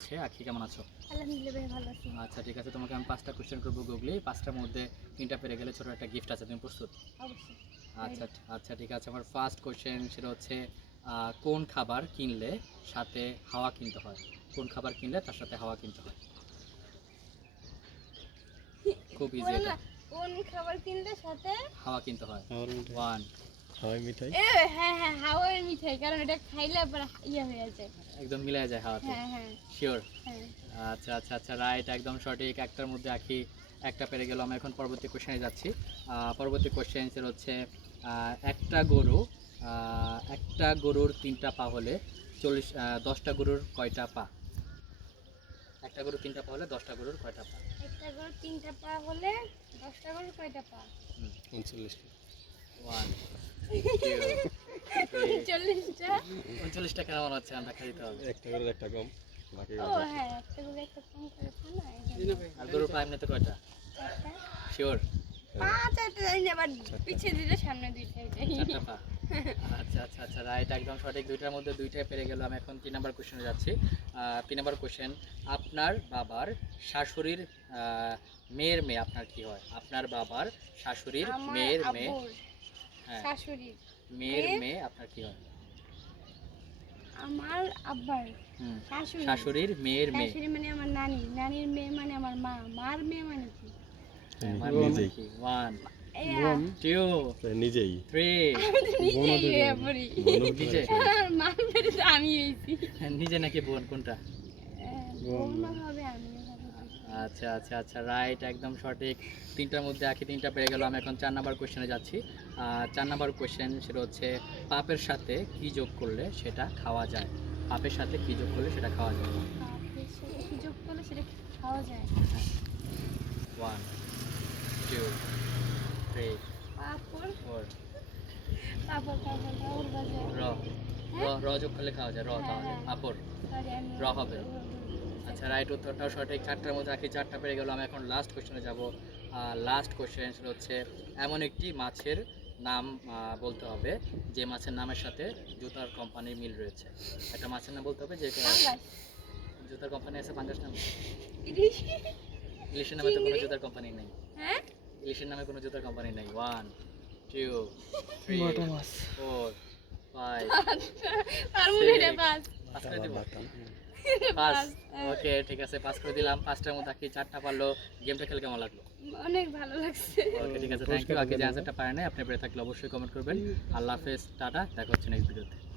হচ্ছে। আখি কেমন আছো? আলহামদুলিল্লাহ ভালো আছি। আচ্ছা ঠিক আছে তোমাকে আমি পাঁচটা কোশ্চেন করব গুগলি পাঁচটার মধ্যে তিনটা পেরে গেলে ছোটো একটা গিফট আছে তুমি প্রস্তুত? অবশ্যই। আচ্ছা আচ্ছা ঠিক আছে। আমার ফার্স্ট কোশ্চেন সেটা হচ্ছে কোন খাবার কিনলে সাথে হাওয়া কিনতে হয়? কোন খাবার কিনলে তার সাথে হাওয়া কিনতে হয়? খুব ইজি কোন খাবার কিনলে সাথে হাওয়া কিনতে হয়? ওয়ান হাওয়াই মিঠাই? এ হ্যাঁ হ্যাঁ হাওয়ার মিঠাই কারণ এটা খাইলে আবার ইয়ে হয়ে যায়। একদম মিলে যায় হাওয়াতে? হ্যাঁ হ্যাঁ। শিওর হ্যাঁ। আচ্ছা আচ্ছা আচ্ছা রাইট একদম সঠিক। একটার মধ্যে আঁকি একটা পেরে গেল। আমি এখন পরবর্তী কোশ্চেনে যাচ্ছি। পরবর্তী কোশ্চেন হচ্ছে একটা গরু একটা গরুর তিনটা পা হলে চল্লিশ দশটা গরুর কয়টা পা? একটা গরুর তিনটা পা হলে দশটা গরুর কয়টা পা? একটা গরুর তিনটা পা হলে দশটা গরুর কয়টা পা? উনচল্লিশটা। উনচল্লিশটা কেন মনে হচ্ছে আমরা খাইতে হবে একটা করে একটা কম বাকি ও হ্যাঁ একটা গরু একটা কম করে পা না এই জন্য। আর গরুর পা এমনিতে কয়টা? শিওর পাঁচ একটা জানি না, আবার পিছিয়ে দিলে সামনে দুইটাই যাই আচ্ছা আচ্ছা আচ্ছা রাইট একদম সঠিক। দুইটার মধ্যে দুইটাই পেরে গেল। আমি এখন তিন নম্বর কোশ্চেনে যাচ্ছি। তিন নম্বর কোশ্চেন আপনার বাবার শাশুড়ির মেয়ের মেয়ে আপনার কি হয়? আপনার বাবার শাশুড়ির মেয়ের মেয়ে। শাশুড়ি। মেয়ের মেয়ে? আপনার কি হয়? আমার আব্বার শাশুড়ি। শাশুড়ির মেয়ের মেয়ে। শাশুড়ি মানে আমার নানি নানির মেয়ে মানে আমার মা মার মেয়ে মানে কি? আমার মেয়ে কি? ওয়ান টু নিজেই। থ্রি আমি হয়ে নিজে? মার আমি নিজে নাকি বোন? কোনটা? বোন হবে হবে আচ্ছা আচ্ছা আচ্ছা রাইট একদম সঠিক। তিনটার মধ্যে আখি তিনটা পেরে গেল আমি এখন চার নাম্বার কোশ্চেনে যাচ্ছি। চার নাম্বার কোশ্চেন সেটা হচ্ছে পাপের সাথে কি যোগ করলে সেটা খাওয়া যায়? পাপের সাথে কি যোগ করলে সেটা খাওয়া যায়? পাপের সাথে সুযোগ করলে সেটা খাওয়া যায়? ওয়ান টু থ্রি ফোর র র র যোগ করলে খাওয়া যায় র পাপড়। সরি র হবে। আচ্ছা রাইট উত্তরটাও সঠিক। চারটার মধ্যে আখি চারটা পেরে গেল। আমি এখন লাস্ট কোশ্চেনে যাব। লাস্ট কোশ্চেন সেটা হচ্ছে এমন একটি মাছের নাম বলতে হবে যে মাছের নামের সাথে জুতার কোম্পানির মিল রয়েছে। একটা মাছের নাম বলতে হবে যে জুতার কোম্পানি আছে পাঙ্গাস নাম? ইলিশ। ইলিশের নামে তো কোনো জুতার কোম্পানি নেই। হ্যাঁ? ইলিশের নামে কোনো জুতার কোম্পানি নেই। One two three four five হ্যাঁ। ওকে ঠিক আছে পাস করে দিলাম। পাঁচটার মধ্যে আখি চারটা পারল। গেমটা খেলে কেমন লাগল? অনেক ভালো লাগছে। ওকে ঠিক আছে থ্যাংক ইউ আগে যে অ্যান্সারটা পারে নাই আপনি পেরে থাকলে অবশ্যই কমেন্ট করবেন। আল্লাহ হাফেজ টাটা দেখা হচ্ছে নেক্সট ভিডিওতে